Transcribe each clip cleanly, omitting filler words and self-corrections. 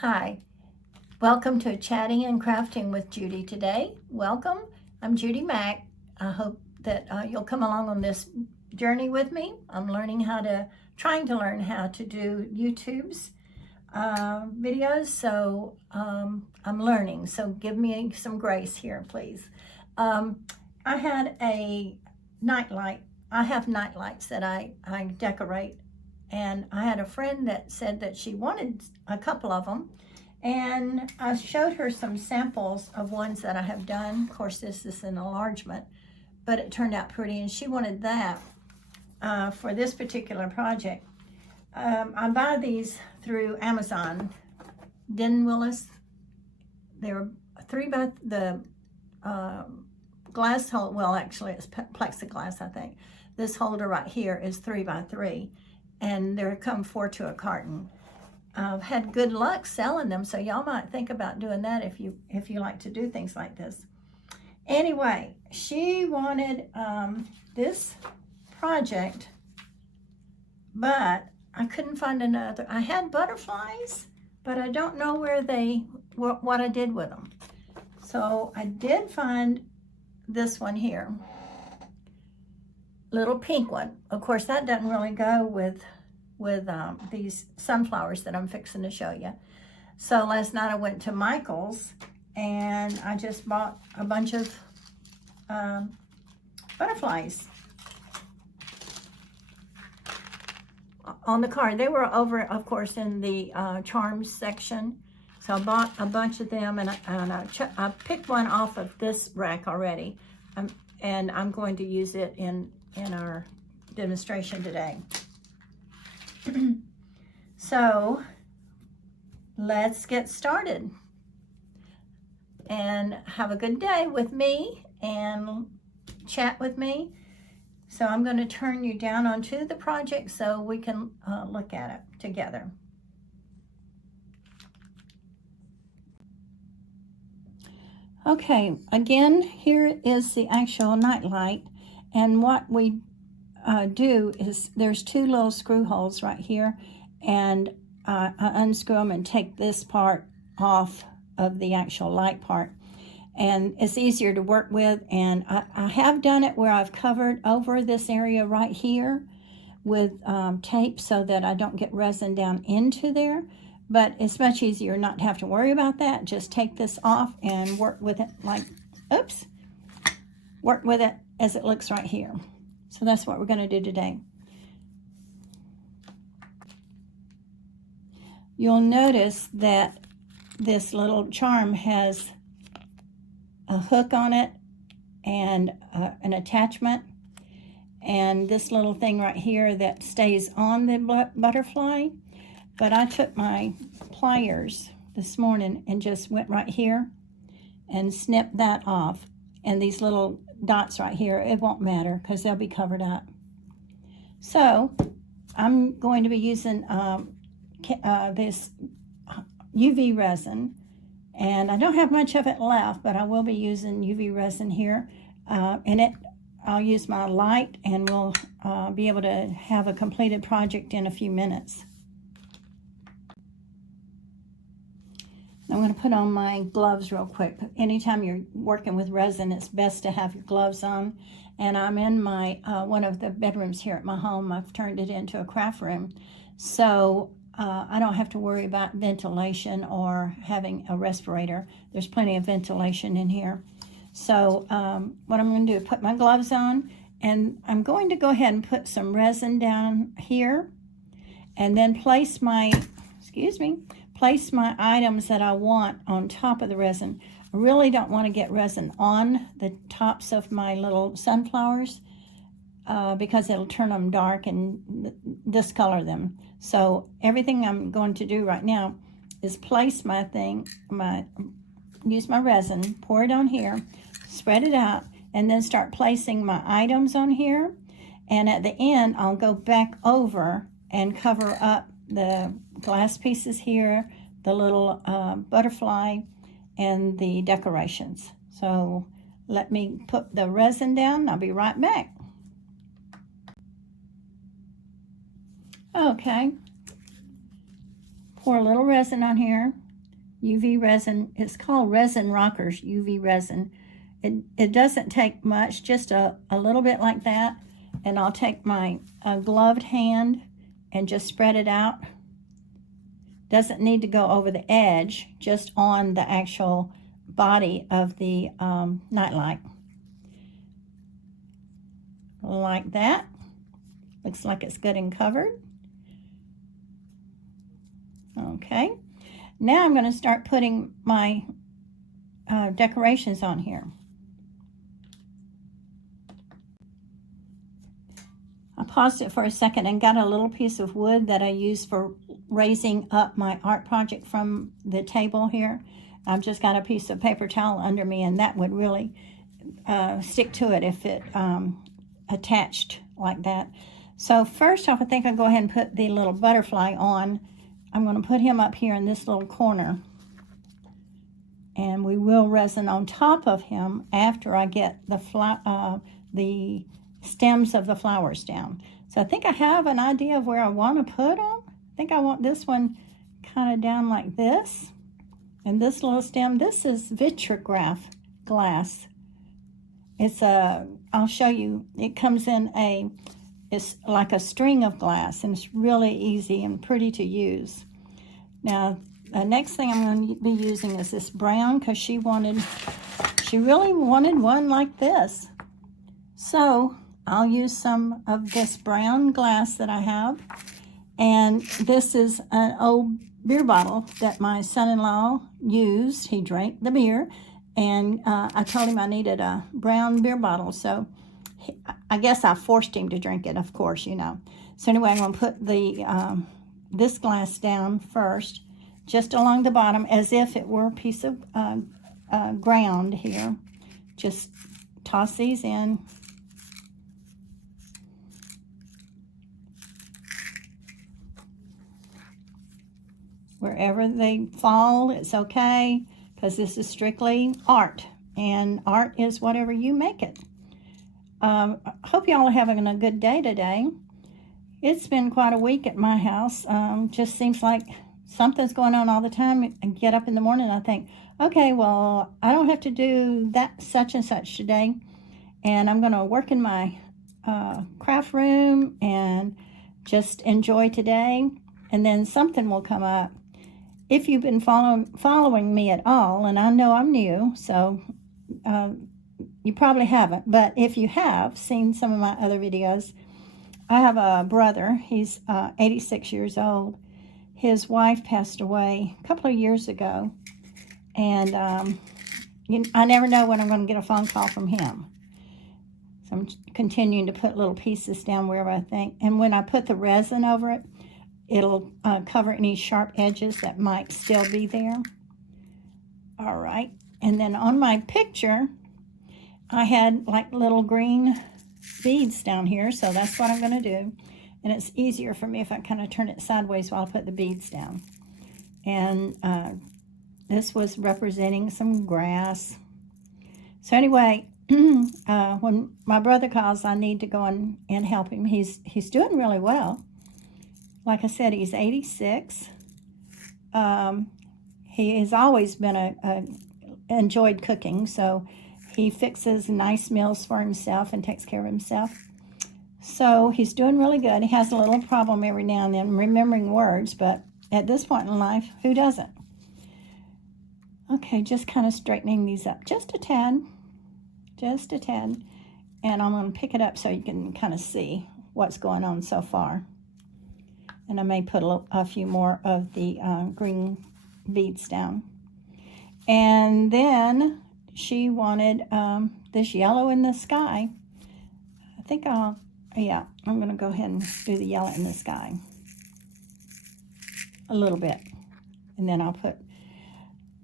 Hi, welcome to Chatting and Crafting with Judy today. Welcome, I'm Judy Mack. I hope that you'll come along on this journey with me. I'm trying to learn how to do YouTube's videos, so I'm learning, so give me some grace here, please. I had a nightlight. I have night lights that I decorate, and I had a friend that said that she wanted a couple of them, and I showed her some samples of ones that I have done. Of course, this is an enlargement, but it turned out pretty, and she wanted that for this particular project. I buy these through Amazon. Denon Willis. They're the glass hole. Well, actually, it's plexiglass, I think. This holder right here is 3x3, and there come 4 to a carton. I've had good luck selling them, so y'all might think about doing that if you like to do things like this. Anyway, she wanted this project, but I couldn't find another. I had butterflies, but I don't know what I did with them. So I did find this one here, little pink one. Of course, that doesn't really go with these sunflowers that I'm fixing to show you. So last night I went to Michael's and I just bought a bunch of butterflies on the card. They were over, of course, in the charms section. So I bought a bunch of them, and I picked one off of this rack already, and I'm going to use it in our demonstration today. So let's get started and have a good day with me and chat with me. So I'm going to turn you down onto the project so we can look at it together. Okay, again, here is the actual nightlight, and what we do is there's 2 little screw holes right here, and I unscrew them and take this part off of the actual light part, and it's easier to work with. And I have done it where I've covered over this area right here with tape so that I don't get resin down into there, but it's much easier not to have to worry about that. Just take this off and work with it work with it as it looks right here. So that's what we're going to do today. You'll notice that this little charm has a hook on it and an attachment, and this little thing right here that stays on the butterfly. But I took my pliers this morning and just went right here and snipped that off. And these little dots right here, it won't matter because they'll be covered up. So I'm going to be using this UV resin, and I don't have much of it left, but I will be using UV resin here. I'll use my light, and we'll be able to have a completed project in a few minutes. I'm going to put on my gloves real quick. Anytime you're working with resin, it's best to have your gloves on. And I'm in my one of the bedrooms here at my home. I've turned it into a craft room, so I don't have to worry about ventilation or having a respirator. There's plenty of ventilation in here. So what I'm going to do is put my gloves on, and I'm going to go ahead and put some resin down here, and then place my items that I want on top of the resin. I really don't want to get resin on the tops of my little sunflowers because it'll turn them dark and discolor them. So everything I'm going to do right now is place use my resin, pour it on here, spread it out, and then start placing my items on here. And at the end, I'll go back over and cover up the glass pieces here, the little butterfly, and the decorations. So let me put the resin down, and I'll be right back. Okay, pour a little resin on here, UV resin. It's called Resin Rockers UV resin. It doesn't take much, just a little bit like that. And I'll take my gloved hand and just spread it out. Doesn't need to go over the edge, just on the actual body of the nightlight. Like that. Looks like it's good and covered. Okay. Now I'm going to start putting my decorations on here. I paused it for a second and got a little piece of wood that I use for raising up my art project from the table here. I've just got a piece of paper towel under me, and that would really stick to it if it attached like that. So first off, I think I'll go ahead and put the little butterfly on. I'm going to put him up here in this little corner. And we will resin on top of him after I get the stems of the flowers down. So I think I have an idea of where I want to put them. I think I want this one kind of down like this. And this little stem, this is Vitrograph glass. It's I'll show you, it comes in it's like a string of glass, and it's really easy and pretty to use. Now, the next thing I'm going to be using is this brown, because she really wanted one like this. So I'll use some of this brown glass that I have. And this is an old beer bottle that my son-in-law used. He drank the beer, and I told him I needed a brown beer bottle. So I guess I forced him to drink it, of course, you know. So anyway, I'm going to put the this glass down first, just along the bottom, as if it were a piece of ground here. Just toss these in. Wherever they fall, it's okay, because this is strictly art, and art is whatever you make it. I hope y'all are having a good day today. It's been quite a week at my house. Just seems like something's going on all the time. I get up in the morning and I think, okay, well, I don't have to do that such and such today, and I'm going to work in my craft room and just enjoy today, and then something will come up. If you've been following me at all, and I know I'm new, so you probably haven't, but if you have seen some of my other videos, I have a brother. He's 86 years old. His wife passed away a couple of years ago, and I never know when I'm going to get a phone call from him. So I'm continuing to put little pieces down wherever I think, and when I put the resin over it, it'll cover any sharp edges that might still be there. All right, and then on my picture, I had like little green beads down here, so that's what I'm going to do. And it's easier for me if I kind of turn it sideways while I put the beads down. And this was representing some grass. So anyway, when my brother calls, I need to go and help him. He's doing really well. Like I said, he's 86. He has always been enjoyed cooking, so he fixes nice meals for himself and takes care of himself. So he's doing really good. He has a little problem every now and then remembering words, but at this point in life, who doesn't? Okay, just kind of straightening these up just a tad. Just a tad. And I'm going to pick it up so you can kind of see what's going on so far. And I may put a few more of the green beads down. And then she wanted this yellow in the sky. I think I'm going to go ahead and do the yellow in the sky. A little bit. And then I'll put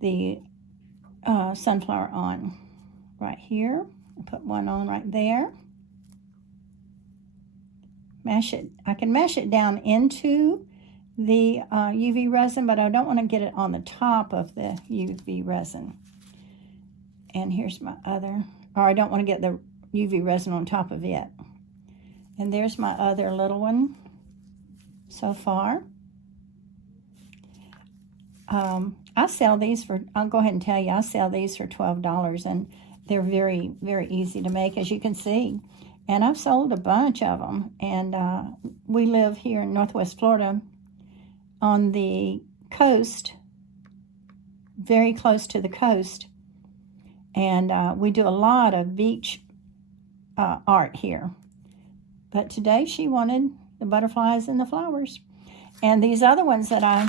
the sunflower on right here. I'll put one on right there. Mash it. I can mash it down into the UV resin, but I don't want to get it on the top of the UV resin. And here's my other, or I don't want to get the UV resin on top of it. And there's my other little one so far. I sell these for, I'll go ahead and tell you, I sell these for $12, and they're very, very easy to make, as you can see. And I've sold a bunch of them. And we live here in Northwest Florida on the coast, very close to the coast. And we do a lot of beach art here. But today she wanted the butterflies and the flowers. And these other ones that I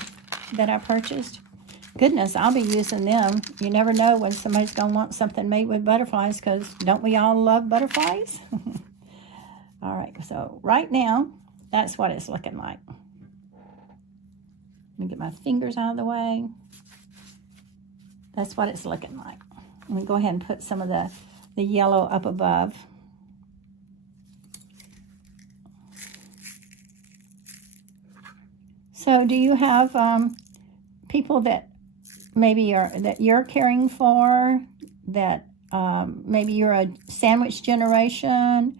purchased, goodness, I'll be using them. You never know when somebody's going to want something made with butterflies, because don't we all love butterflies? All right, so right now, that's what it's looking like. Let me get my fingers out of the way. That's what it's looking like. Let me go ahead and put some of the yellow up above. So do you have people that maybe you're caring for, that maybe you're a sandwich generation?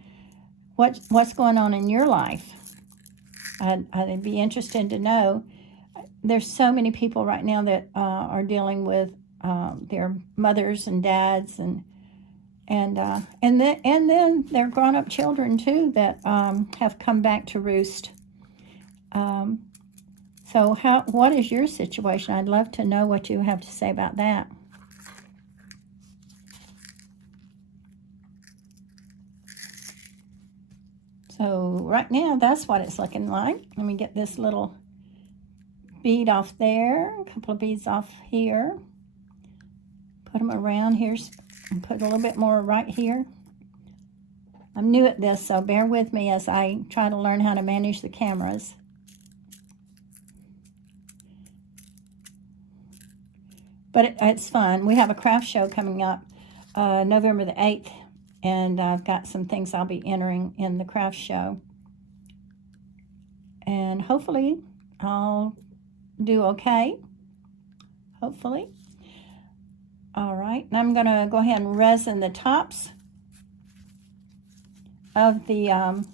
What's going on in your life? I'd be interested to know. There's so many people right now that are dealing with their mothers and dads, and then their grown-up children too that have come back to roost. So what is your situation? I'd love to know what you have to say about that. So right now, that's what it's looking like. Let me get this little bead off there, a couple of beads off here. Put them around here and put a little bit more right here. I'm new at this, so bear with me as I try to learn how to manage the cameras. But it's fun. We have a craft show coming up November the 8th, and I've got some things I'll be entering in the craft show. And hopefully I'll do okay. Hopefully. All right, and I'm going to go ahead and resin the tops of the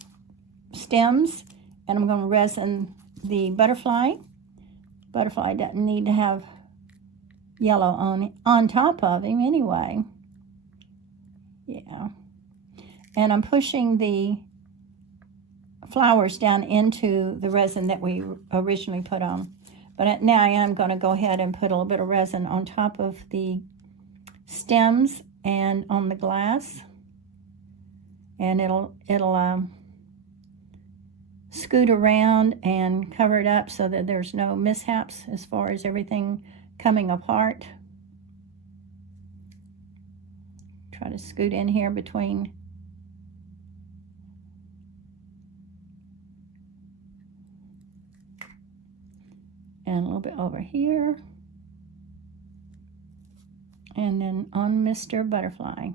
stems, and I'm going to resin the butterfly. Butterfly doesn't need to have yellow on top of him anyway. Yeah. And I'm pushing the flowers down into the resin that we originally put on. But now I am going to go ahead and put a little bit of resin on top of the stems and on the glass. And it'll scoot around and cover it up so that there's no mishaps as far as everything coming apart. Try to scoot in here between. And a little bit over here. And then on Mr. Butterfly.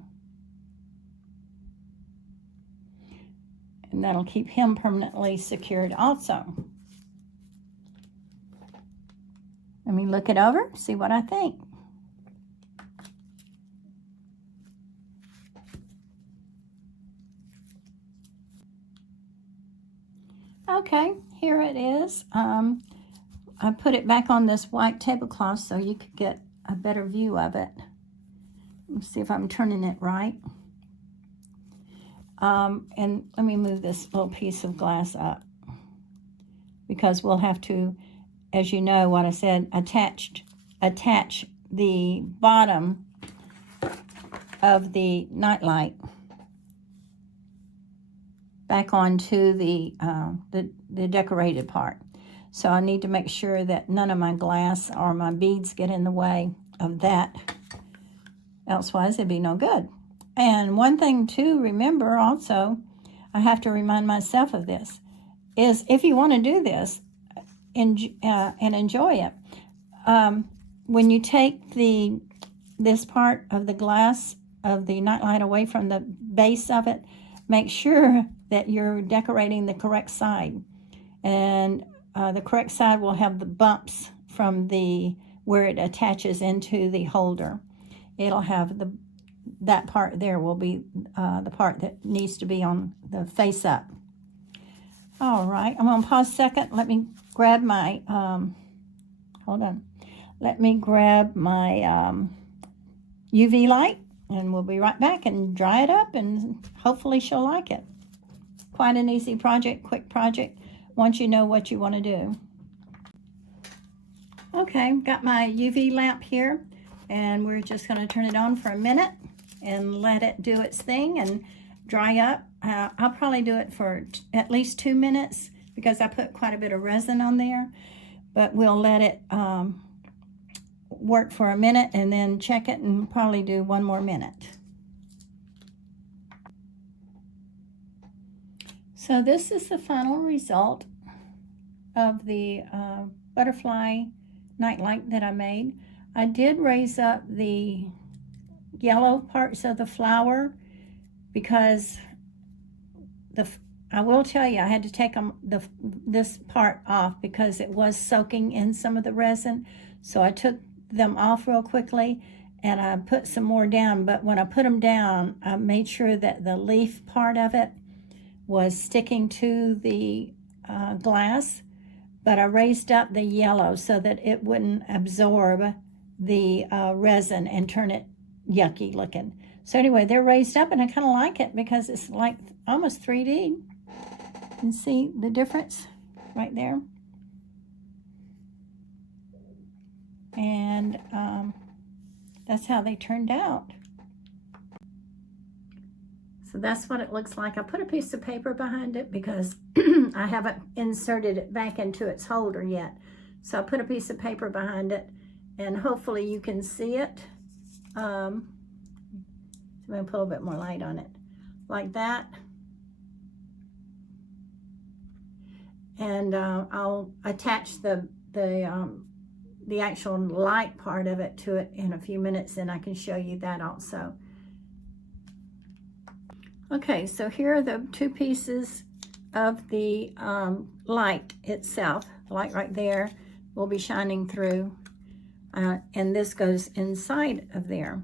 And that'll keep him permanently secured also. Let me look it over, see what I think. Okay, here it is. I put it back on this white tablecloth so you could get a better view of it. Let's see if I'm turning it right. And let me move this little piece of glass up, because we'll have to, as you know what I said, attach the bottom of the nightlight back onto the decorated part. So I need to make sure that none of my glass or my beads get in the way of that. Elsewise, it'd be no good. And one thing to remember also, I have to remind myself of this, is if you want to do this and enjoy it, when you take this part of the glass of the nightlight away from the base of it, make sure that you're decorating the correct side. And the correct side will have the bumps from where it attaches into the holder. It'll have that part there will be the part that needs to be on the face up. All right, I'm going to pause a second. Let me grab my, hold on. let me grab my UV light, and we'll be right back and dry it up, and hopefully she'll like it. Quite an easy project, quick project, once you know what you want to do. Okay, got my UV lamp here, and we're just going to turn it on for a minute and let it do its thing and dry up. I'll probably do it for at least 2 minutes because I put quite a bit of resin on there, but we'll let it work for a minute and then check it and probably do 1 more minute. So this is the final result of the butterfly nightlight that I made. I did raise up the yellow parts of the flower because I will tell you, I had to take this part off because it was soaking in some of the resin. So I took them off real quickly and I put some more down. But when I put them down, I made sure that the leaf part of it was sticking to the glass, but I raised up the yellow so that it wouldn't absorb the resin and turn it yucky looking. So anyway, they're raised up, and I kind of like it because it's like almost 3D. You can see the difference right there. And that's how they turned out. So that's what it looks like. I put a piece of paper behind it because I haven't inserted it back into its holder yet. So I put a piece of paper behind it, and hopefully you can see it. I'm going to put a little bit more light on it, like that. And I'll attach the actual light part of it to it in a few minutes, and I can show you that also. Okay, so here are the 2 pieces of the light itself. The light right there will be shining through, and this goes inside of there.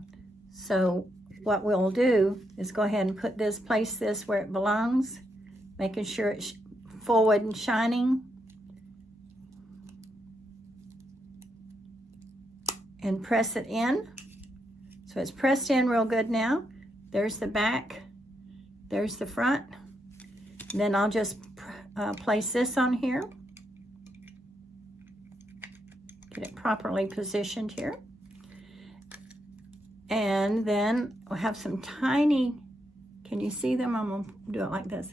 So what we'll do is go ahead and place this where it belongs, making sure it's forward and shining. And press it in. So it's pressed in real good now. There's the back. There's the front. And then I'll just place this on here. Get it properly positioned here. And then we'll have some tiny, can you see them? I'm gonna do it like this.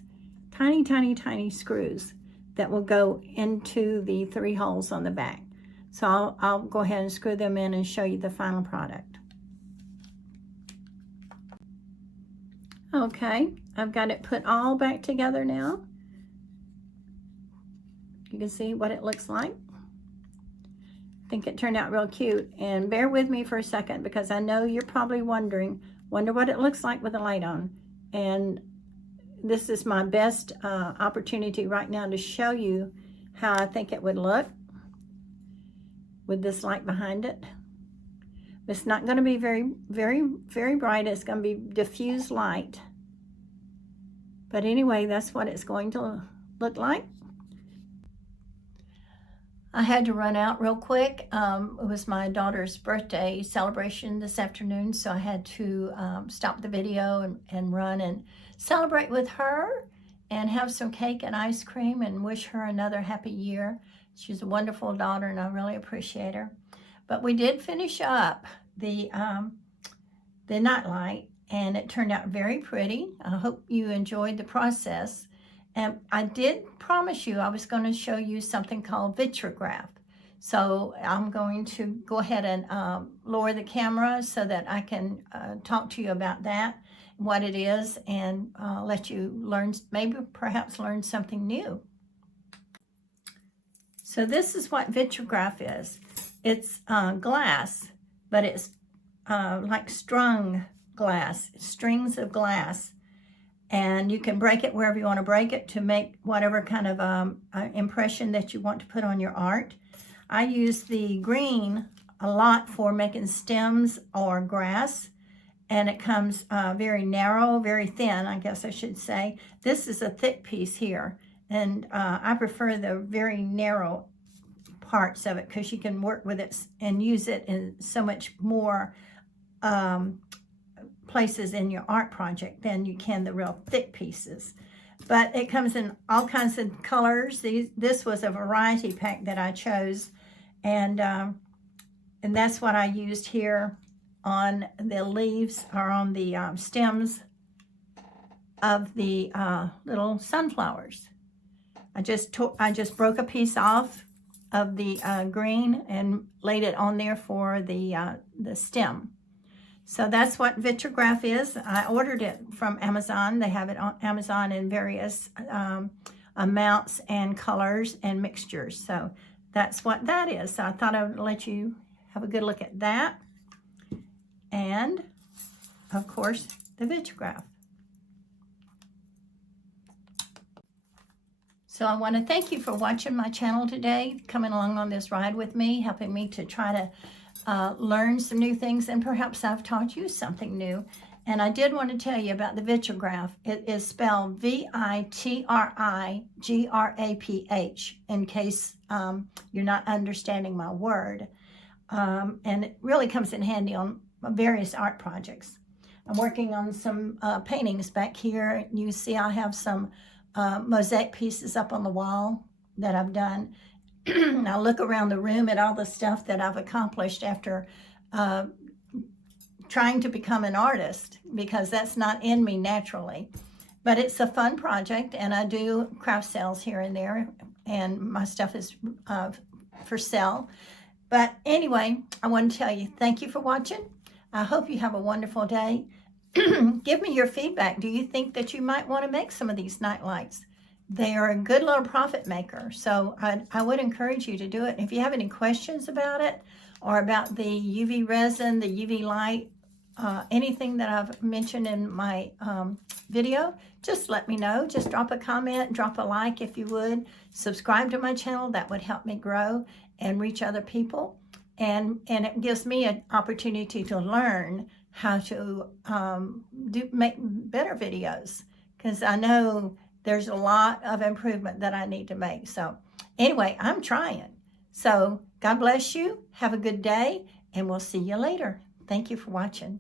Tiny, tiny, tiny screws that will go into the 3 holes on the back. So I'll go ahead and screw them in and show you the final product. Okay, I've got it put all back together now. You can see what it looks like. I think it turned out real cute. And bear with me for a second because I know you're probably wonder what it looks like with the light on. And this is my best opportunity right now to show you how I think it would look with this light behind it. It's not going to be very, very, very bright. It's going to be diffused light. But anyway, that's what it's going to look like. I had to run out real quick. It was my daughter's birthday celebration this afternoon, so I had to stop the video and run and celebrate with her and have some cake and ice cream and wish her another happy year. She's a wonderful daughter, and I really appreciate her. But we did finish up the nightlight, and it turned out very pretty. I hope you enjoyed the process. And I did promise you I was going to show you something called Vitrograph. So I'm going to go ahead and lower the camera so that I can talk to you about that, what it is, and let you learn, maybe perhaps learn something new. So this is what Vitrograph is. It's glass, but it's like strung glass, strings of glass. And you can break it wherever you want to break it to make whatever kind of impression that you want to put on your art. I use the green a lot for making stems or grass. And it comes very narrow, very thin, I guess I should say. This is a thick piece here. And I prefer the very narrow parts of it, because you can work with it and use it in so much more places in your art project than you can the real thick pieces. But it comes in all kinds of colors. This was a variety pack that I chose, and that's what I used here on the leaves, or on the stems of the little sunflowers. I just broke a piece off of the green and laid it on there for the stem. So that's what Vitrograph is. I ordered it from Amazon. They have it on Amazon in various amounts and colors and mixtures. So that's what that is. So I thought I would let you have a good look at that. And, of course, the Vitrograph. So I want to thank you for watching my channel today, coming along on this ride with me, helping me to try to learn some new things, and perhaps I've taught you something new. And I did want to tell you about the Vitrograph. It is spelled Vitrigraph, in case you're not understanding my word. And it really comes in handy on various art projects. I'm working on some paintings back here. You see I have some mosaic pieces up on the wall that I've done. I look around the room at all the stuff that I've accomplished after trying to become an artist, because that's not in me naturally. But it's a fun project, and I do craft sales here and there, and my stuff is for sale. But anyway, I want to tell you, thank you for watching. I hope you have a wonderful day. Give me your feedback. Do you think that you might want to make some of these night lights? They are a good little profit maker, so I would encourage you to do it. If you have any questions about it, or about the UV resin, the UV light, anything that I've mentioned in my video, just let me know. Just drop a comment, drop a like if you would. Subscribe to my channel. That would help me grow and reach other people. And it gives me an opportunity to learn how to make better videos, because I know there's a lot of improvement that I need to make. So anyway, I'm trying. So God bless you. Have a good day, and we'll see you later. Thank you for watching.